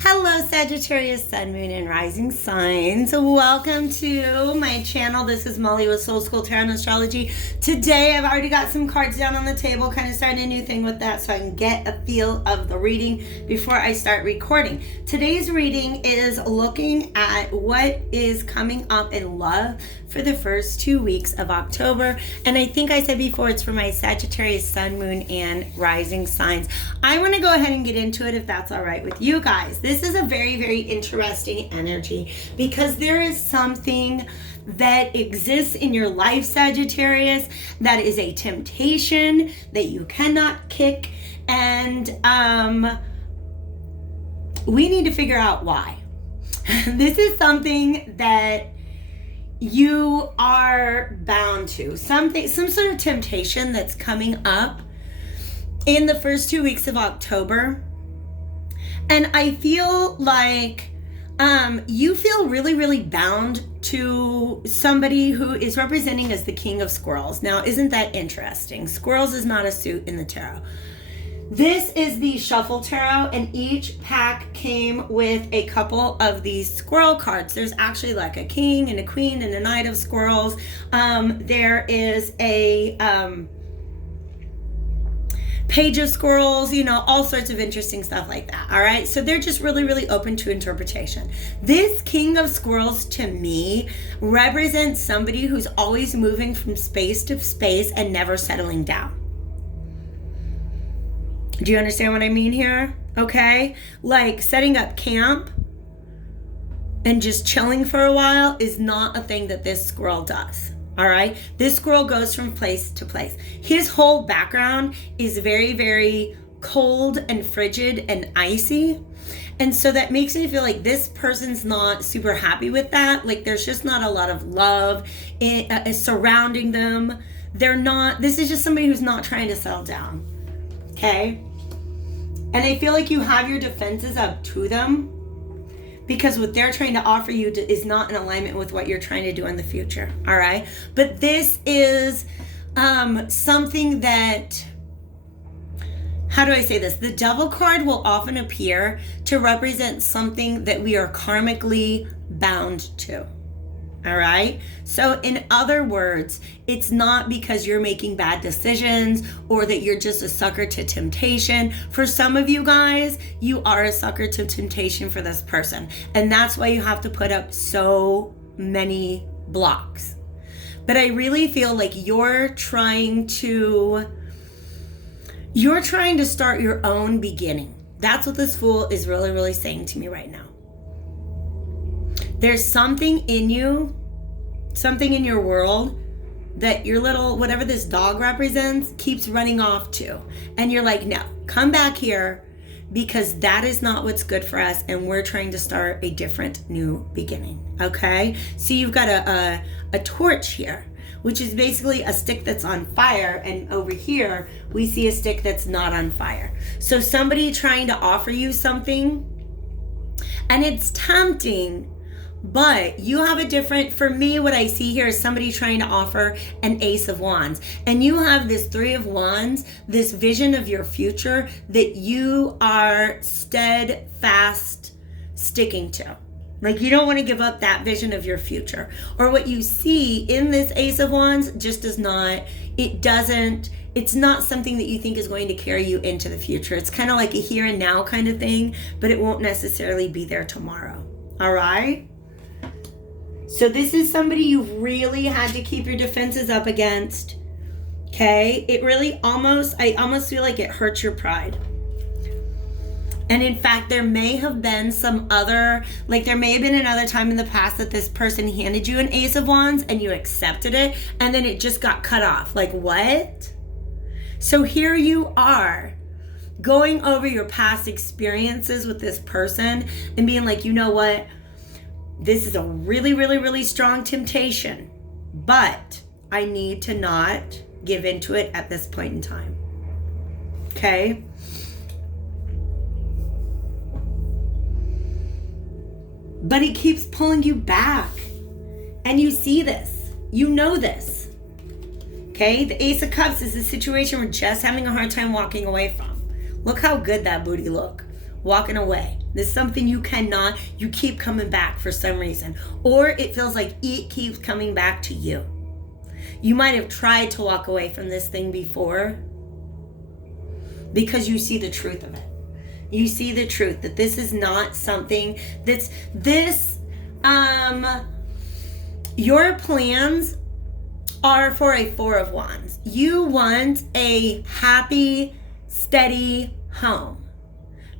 Hello, Sagittarius, Sun, Moon, and Rising Signs. Welcome to my channel. This is Molly with Soul School Tarot and Astrology. Today, I've already got some cards down on the table, kind of starting a new thing with that so I can get a feel of the reading before I start recording. Today's reading is looking at what is coming up in love for the first 2 weeks of October. And I think I said before, it's for my Sagittarius, Sun, Moon, and Rising Signs. I want to go ahead and get into it if that's all right with you guys. This is a very, very interesting energy because there is something that exists in your life, Sagittarius, that is a temptation that you cannot kick. And we need to figure out why. This is something that you are bound to, some sort of temptation that's coming up in the first 2 weeks of October. And I feel like you feel really, really bound to somebody who is representing as the King of Squirrels. Now, isn't that interesting? Squirrels is not a suit in the tarot. This is the Shuffle Tarot, and each pack came with a couple of these squirrel cards. There's actually like a king and a queen and a knight of squirrels. There is a page of squirrels, all sorts of interesting stuff like that. All right. So they're just really, really open to interpretation. This King of Squirrels to me represents somebody who's always moving from space to space and never settling down. Do you understand what I mean here? Okay. Like setting up camp and just chilling for a while is not a thing that this squirrel does. All right. This squirrel goes from place to place. His whole background is very, very cold and frigid and icy. And so that makes me feel like this person's not super happy with that. Like there's just not a lot of love surrounding them. This is just somebody who's not trying to settle down. Okay. And I feel like you have your defenses up to them because what they're trying to offer you is not in alignment with what you're trying to do in the future. All right. But this is something that, how do I say this? The Devil card will often appear to represent something that we are karmically bound to. All right. So in other words, it's not because you're making bad decisions or that you're just a sucker to temptation. For some of you guys, you are a sucker to temptation for this person. And that's why you have to put up so many blocks. But I really feel like you're trying to start your own beginning. That's what this Fool is really, really saying to me right now. There's something in you, something in your world that your little, whatever this dog represents, keeps running off to. And you're like, no, come back here because that is not what's good for us. And we're trying to start a different new beginning. Okay. So you've got a torch here, which is basically a stick that's on fire. And over here, we see a stick that's not on fire. So somebody trying to offer you something, and it's tempting. But you have a different, for me, what I see here is somebody trying to offer an Ace of Wands. And you have this Three of Wands, this vision of your future that you are steadfast sticking to. Like you don't want to give up that vision of your future. Or what you see in this Ace of Wands just does not, it's not something that you think is going to carry you into the future. It's kind of like a here and now kind of thing, but it won't necessarily be there tomorrow. All right? So this is somebody you've really had to keep your defenses up against. Okay? It really I almost feel like it hurts your pride. And in fact, there may have been another time in the past that this person handed you an Ace of Wands and you accepted it and then it just got cut off. Like what? So here you are going over your past experiences with this person and being like, you know what? This is a really, really, really strong temptation, but I need to not give into it at this point in time. Okay? But it keeps pulling you back. And you see this. You know this. Okay? The Ace of Cups is a situation we're just having a hard time walking away from. Look how good that booty look. Walking away. There's something you cannot, you keep coming back for some reason. Or it feels like it keeps coming back to you. You might have tried to walk away from this thing before because you see the truth of it. You see the truth that this is not something that's your plans are for a Four of Wands. You want a happy, steady home.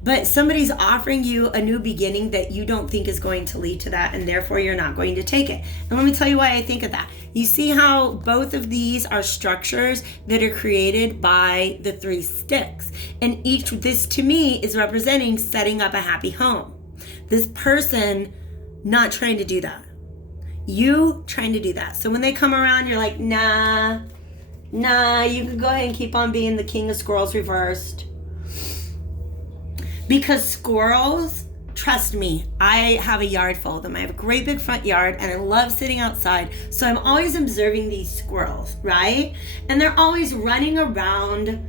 But somebody's offering you a new beginning that you don't think is going to lead to that, and therefore you're not going to take it. And let me tell you why I think of that. You see how both of these are structures that are created by the 3 sticks. And this to me is representing setting up a happy home. This person not trying to do that. You trying to do that. So when they come around, you're like, nah, you can go ahead and keep on being the King of Squirrels reversed. Because squirrels, trust me, I have a yard full of them. I have a great big front yard and I love sitting outside. So I'm always observing these squirrels, right? And they're always running around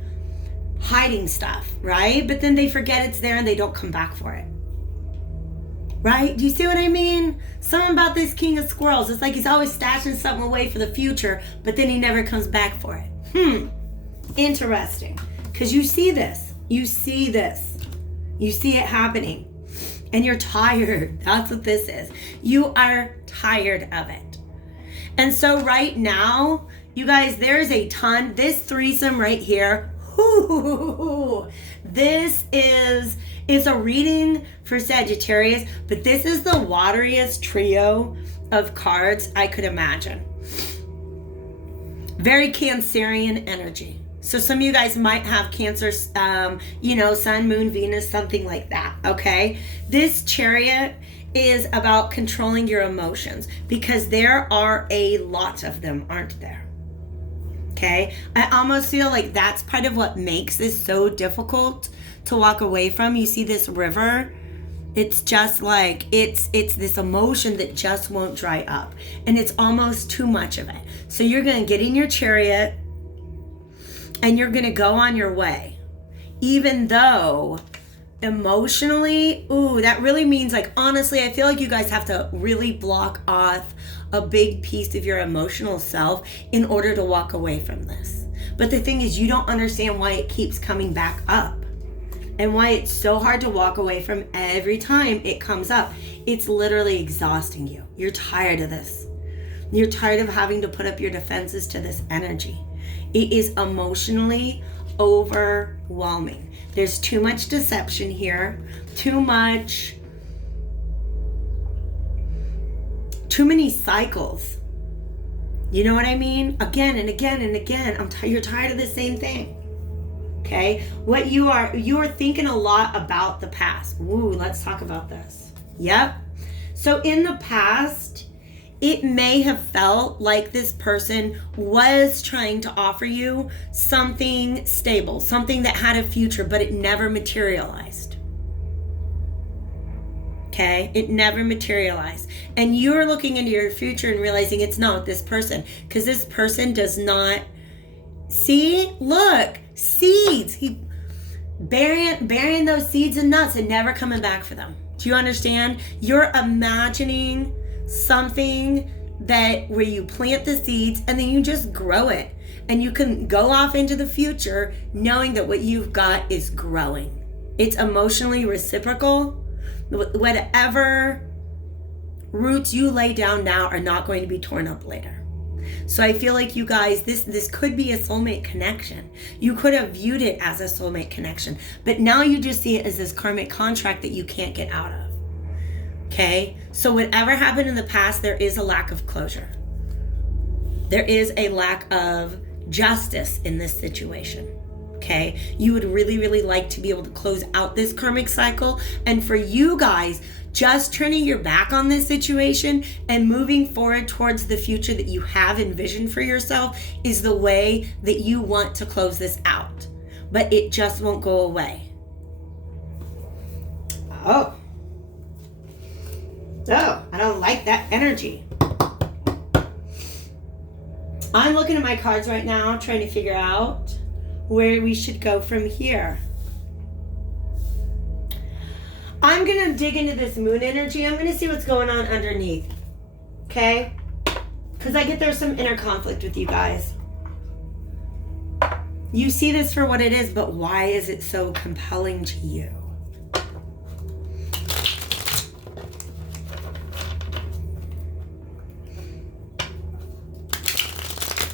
hiding stuff, right? But then they forget it's there and they don't come back for it. Right? Do you see what I mean? Something about this King of Squirrels. It's like he's always stashing something away for the future, but then he never comes back for it. Interesting. Because you see this. You see this. You see it happening. And you're tired. That's what this is. You are tired of it. And so right now, you guys, there's a ton. This threesome right here. This is a reading for Sagittarius, but this is the wateriest trio of cards I could imagine. Very Cancerian energy. So some of you guys might have Cancer, Sun, Moon, Venus, something like that, okay? This Chariot is about controlling your emotions because there are a lot of them, aren't there? Okay? I almost feel like that's part of what makes this so difficult to walk away from. You see this river? It's just like, it's this emotion that just won't dry up. And it's almost too much of it. So you're going to get in your chariot and you're going to go on your way. Even though emotionally, that really means, like, honestly, I feel like you guys have to really block off a big piece of your emotional self in order to walk away from this. But the thing is, you don't understand why it keeps coming back up and why it's so hard to walk away from every time it comes up. It's literally exhausting you. You're tired of this. You're tired of having to put up your defenses to this energy. It is emotionally overwhelming. There's too much deception here, too many cycles. You know what I mean? Again and again and again. You're tired of the same thing. Okay? What you are thinking a lot about the past. Let's talk about this. Yep. So in the past, it may have felt like this person was trying to offer you something stable, something that had a future, but it never materialized. Okay? It never materialized. And you're looking into your future and realizing it's not this person, because this person does not see, look, seeds. He burying those seeds in nuts and never coming back for them. Do you understand? You're imagining something where you plant the seeds and then you just grow it, and you can go off into the future knowing that what you've got is growing. It's emotionally reciprocal. Whatever roots you lay down now are not going to be torn up later. So I feel like you guys, this could be a soulmate connection. You could have viewed it as a soulmate connection, but now you just see it as this karmic contract that you can't get out of. Okay? So whatever happened in the past, there is a lack of closure. There is a lack of justice in this situation. Okay? You would really, really like to be able to close out this karmic cycle. And for you guys, just turning your back on this situation and moving forward towards the future that you have envisioned for yourself is the way that you want to close this out. But it just won't go away. Oh, I don't like that energy. I'm looking at my cards right now, trying to figure out where we should go from here. I'm I'm going to dig into this moon energy. I'm going to see what's going on underneath. Okay? Because I get there's some inner conflict with you guys. You see this for what it is, but why is it so compelling to you?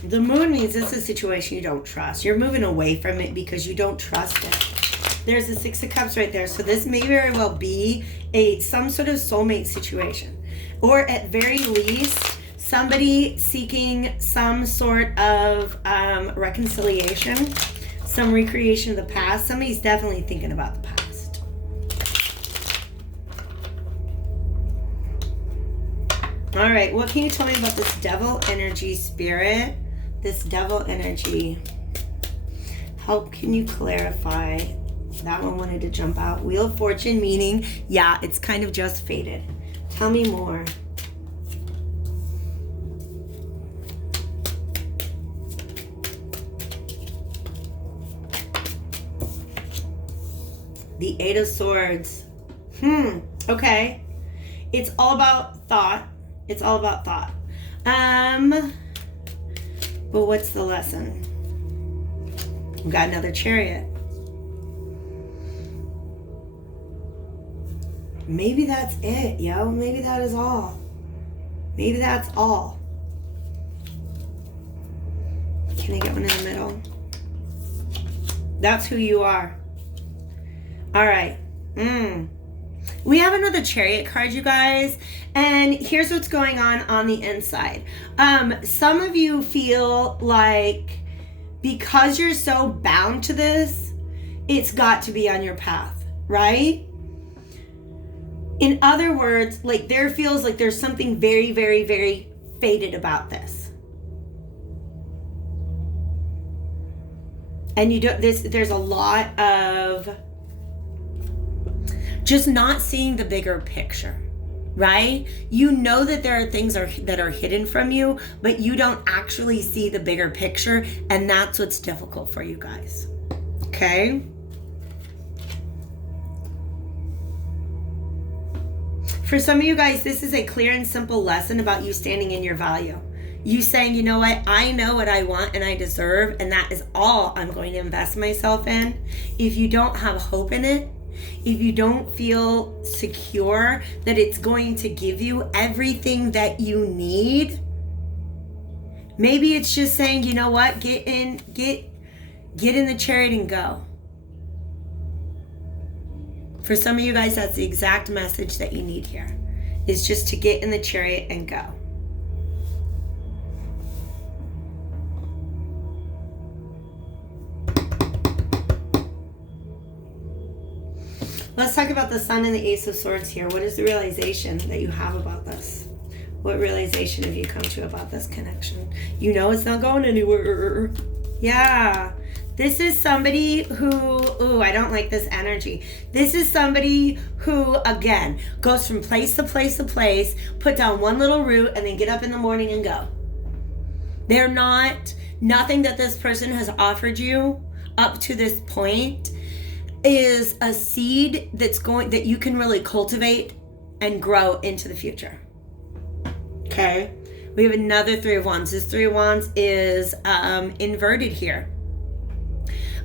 The moon means this is a situation you don't trust. You're moving away from it because you don't trust it. There's the Six of Cups right there. So this may very well be some sort of soulmate situation. Or at very least, somebody seeking some sort of reconciliation, some recreation of the past. Somebody's definitely thinking about the past. All right, what can you tell me about this devil energy, spirit? This devil energy. How can you clarify? That one wanted to jump out. Wheel of Fortune, meaning, yeah, it's kind of just faded. Tell me more. The Eight of Swords. Okay. It's all about thought. It's all about thought. But what's the lesson? We've got another Chariot. Maybe that's it, yo. Maybe that is all. Maybe that's all. Can I get one in the middle? That's who you are. All right. We have another Chariot card, you guys. And here's what's going on the inside. Some of you feel like because you're so bound to this, it's got to be on your path, right? In other words, like there feels like there's something very, very, very fated about this. And you don't, there's a lot of just not seeing the bigger picture, right? You know that there are things that are hidden from you, but you don't actually see the bigger picture, and that's what's difficult for you guys, okay? For some of you guys, this is a clear and simple lesson about you standing in your value. You saying, you know what, I know what I want and I deserve, and that is all I'm going to invest myself in. If you don't have hope in it, if you don't feel secure that it's going to give you everything that you need, maybe it's just saying, you know what, get in the Chariot and go. For some of you guys, that's the exact message that you need here, is just to get in the Chariot and go. Let's talk about the Sun and the Ace of Swords here. What is the realization that you have about this? What realization have you come to about this connection? You know it's not going anywhere. Yeah. This is somebody who, I don't like this energy. This is somebody who, again, goes from place to place to place, put down one little root, and then get up in the morning and go. They're nothing that this person has offered you up to this point is a seed that you can really cultivate and grow into the future. Okay. We have another Three of Wands. This Three of Wands is inverted here.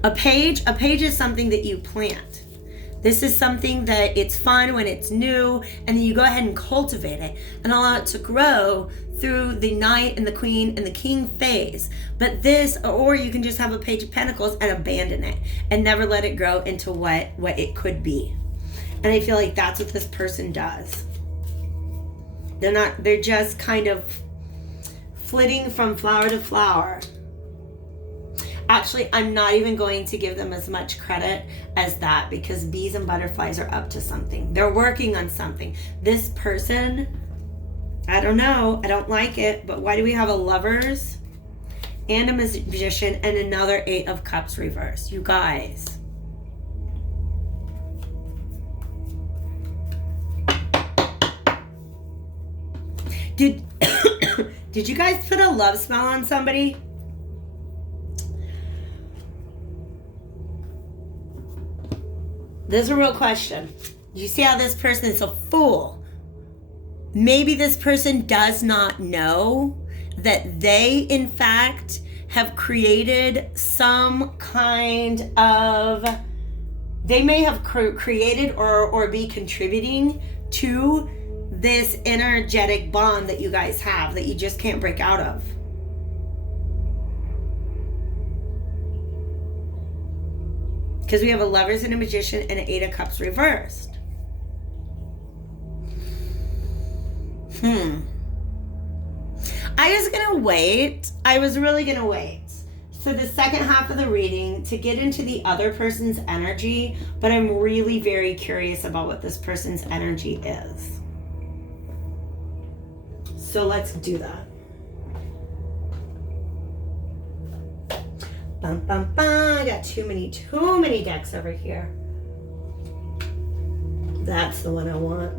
A page is something that you plant. This is something that it's fun when it's new, and then you go ahead and cultivate it and allow it to grow through the Knight and the Queen and the King phase. But this, or you can just have a Page of Pentacles and abandon it and never let it grow into what it could be. And I feel like that's what this person does. They're just kind of flitting from flower to flower. Actually, I'm not even going to give them as much credit as that, because bees and butterflies are up to something. They're working on something. This person, I don't know. I don't like it. But why do we have a Lovers and a Magician and another Eight of Cups reverse? You guys. Did you guys put a love spell on somebody? This is a real question. You see how this person is a fool? Maybe this person does not know that they, in fact, have created some kind of, they may have created or be contributing to this energetic bond that you guys have that you just can't break out of. Because we have a Lovers and a Magician and an Eight of Cups reversed. I was gonna wait. I was really gonna wait. So the second half of the reading to get into the other person's energy, but I'm really very curious about what this person's energy is. So let's do that. Bum, bum, bum. I got too many decks over here. That's the one I want.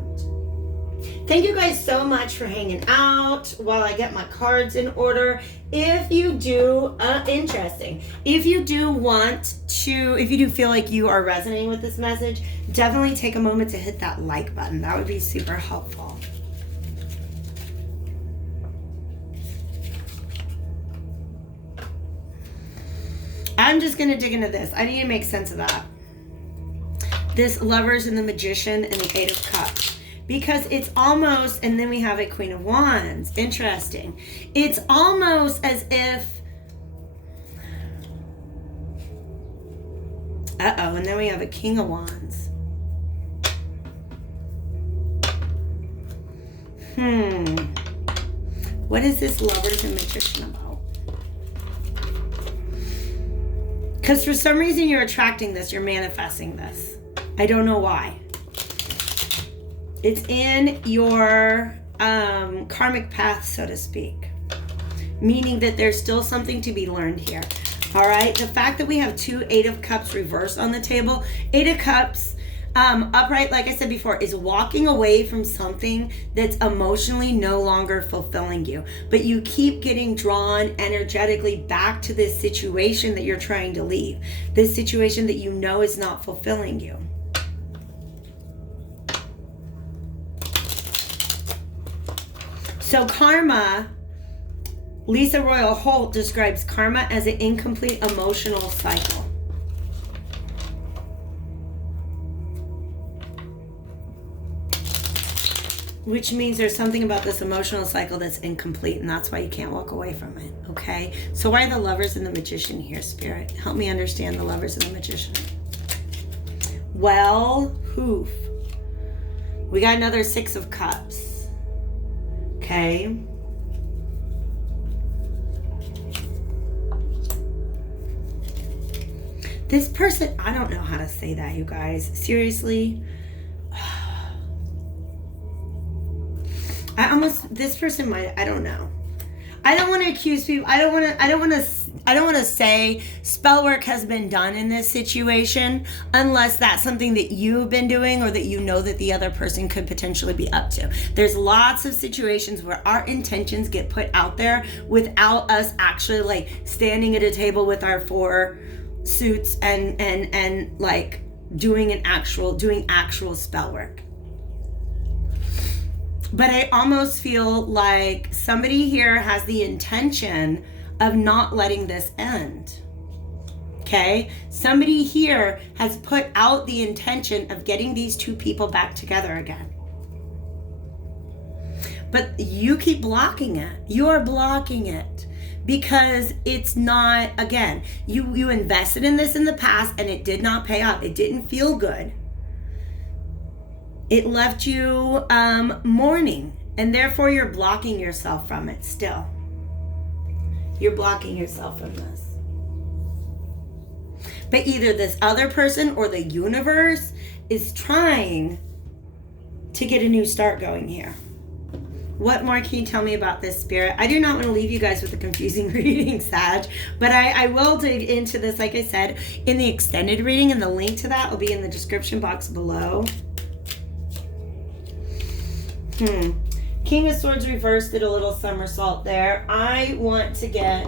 Thank you guys so much for hanging out while I get my cards in order. If you do, if you do feel like you are resonating with this message, definitely take a moment to hit that like button. That would be super helpful. I'm just going to dig into this. I need to make sense of that. This Lovers and the Magician and the Eight of Cups. Because it's almost, and then we have a Queen of Wands. Interesting. It's almost as if, and then we have a King of Wands. What is this Lovers and Magician about? Because for some reason you're attracting this, you're manifesting this. I don't know why. It's in your karmic path, so to speak. Meaning that there's still something to be learned here. All right? The fact that we have two Eight of Cups reversed on the table. Eight of Cups upright, like I said before, is walking away from something that's emotionally no longer fulfilling you. But you keep getting drawn energetically back to this situation that you're trying to leave. This situation that you know is not fulfilling you. So karma, Lisa Royal Holt describes karma as an incomplete emotional cycle. Which means there's something about this emotional cycle that's incomplete, and that's why you can't walk away from it, okay? So why are the Lovers and the Magician here, Spirit? Help me understand the Lovers and the Magician. Well, hoof. We got another Six of Cups. Okay. This person, I don't know how to say that, you guys. Seriously. This person might, I don't know. I don't want to accuse people. I don't want to say spell work has been done in this situation unless that's something that you've been doing or that you know that the other person could potentially be up to. There's lots of situations where our intentions get put out there without us actually like standing at a table with our four suits and like doing actual spell work. But I almost feel like somebody here has the intention of not letting this end. Okay? Somebody here has put out the intention of getting these two people back together again. But you keep blocking it. You are blocking it because it's not, again, you invested in this in the past and it did not pay off. It didn't feel good. It left you mourning, and therefore you're blocking yourself from it still. You're blocking yourself from this. But either this other person or the universe is trying to get a new start going here. What more can you tell me about this, Spirit? I do not want to leave you guys with a confusing reading, Sag, but I will dig into this, like I said, in the extended reading, and the link to that will be in the description box below. King of Swords reversed did a little somersault there. I want to get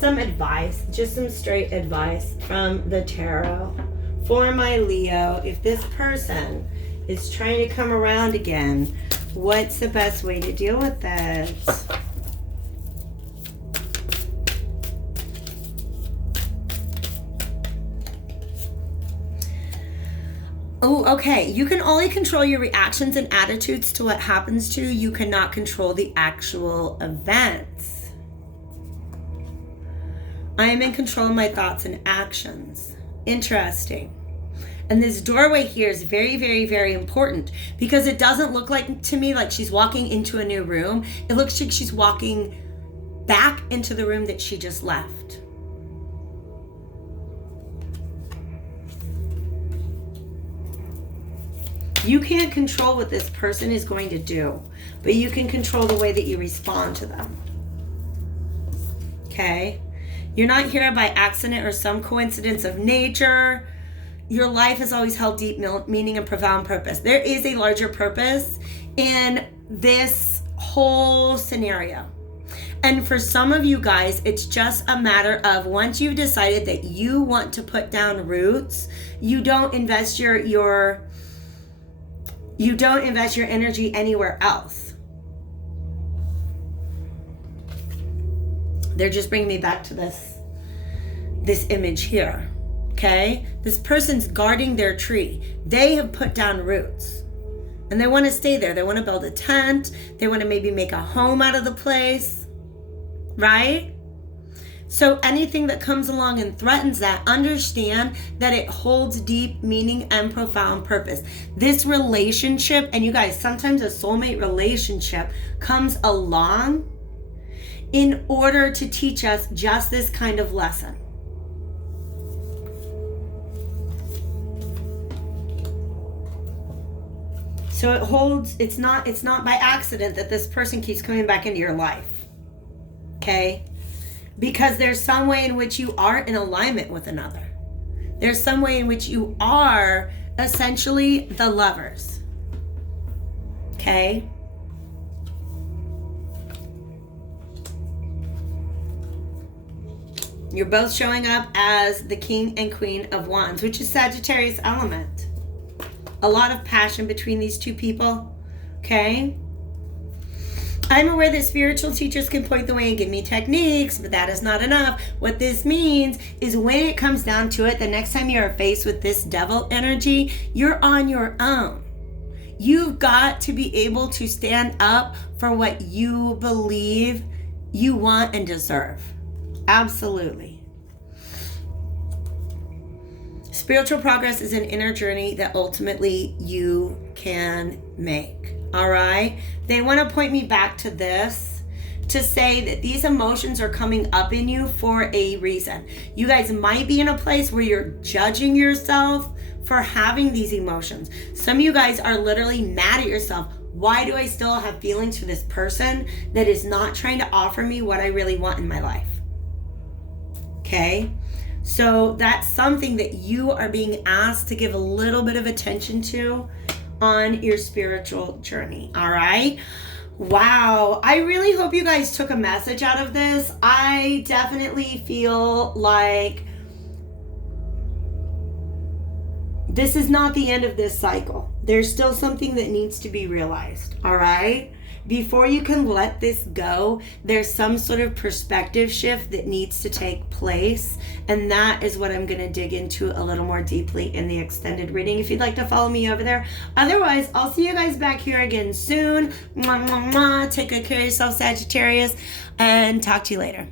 some advice, just some straight advice from the tarot for my Leo, if this person is trying to come around again, what's the best way to deal with this? Oh, okay. You can only control your reactions and attitudes to what happens to you. You cannot control the actual events. I am in control of my thoughts and actions. Interesting. And this doorway here is very, very, very important because it doesn't look like to me like she's walking into a new room. It looks like she's walking back into the room that she just left. You can't control what this person is going to do, but you can control the way that you respond to them. Okay? You're not here by accident or some coincidence of nature. Your life has always held deep meaning and profound purpose. There is a larger purpose in this whole scenario. And for some of you guys, it's just a matter of once you've decided that you want to put down roots, you don't invest your energy anywhere else. They're just bringing me back to this image here. Okay? This person's guarding their tree. They have put down roots. And they want to stay there. They want to build a tent. They want to maybe make a home out of the place. Right? So anything that comes along and threatens that, understand that it holds deep meaning and profound purpose. This relationship, and you guys, sometimes a soulmate relationship comes along in order to teach us just this kind of lesson. So it holds, it's not by accident that this person keeps coming back into your life. Okay? Because there's some way in which you are in alignment with another. There's some way in which you are essentially the lovers. Okay? You're both showing up as the King and Queen of Wands, which is Sagittarius element. A lot of passion between these two people. Okay? I'm aware that spiritual teachers can point the way and give me techniques, but that is not enough. What this means is when it comes down to it, the next time you are faced with this devil energy, you're on your own. You've got to be able to stand up for what you believe you want and deserve. Absolutely. Spiritual progress is an inner journey that ultimately you can make. All right? They want to point me back to this to say that these emotions are coming up in you for a reason. You guys might be in a place where you're judging yourself for having these emotions. Some of you guys are literally mad at yourself. Why do I still have feelings for this person that is not trying to offer me what I really want in my life? Okay? So that's something that you are being asked to give a little bit of attention to on your spiritual journey. All right? Wow. I really hope you guys took a message out of this. I definitely feel like this is not the end of this cycle. There's still something that needs to be realized. All right? Before you can let this go, there's some sort of perspective shift that needs to take place. And that is what I'm going to dig into a little more deeply in the extended reading. If you'd like to follow me over there. Otherwise, I'll see you guys back here again soon. Mwah, mwah, mwah. Take good care of yourself, Sagittarius. And talk to you later.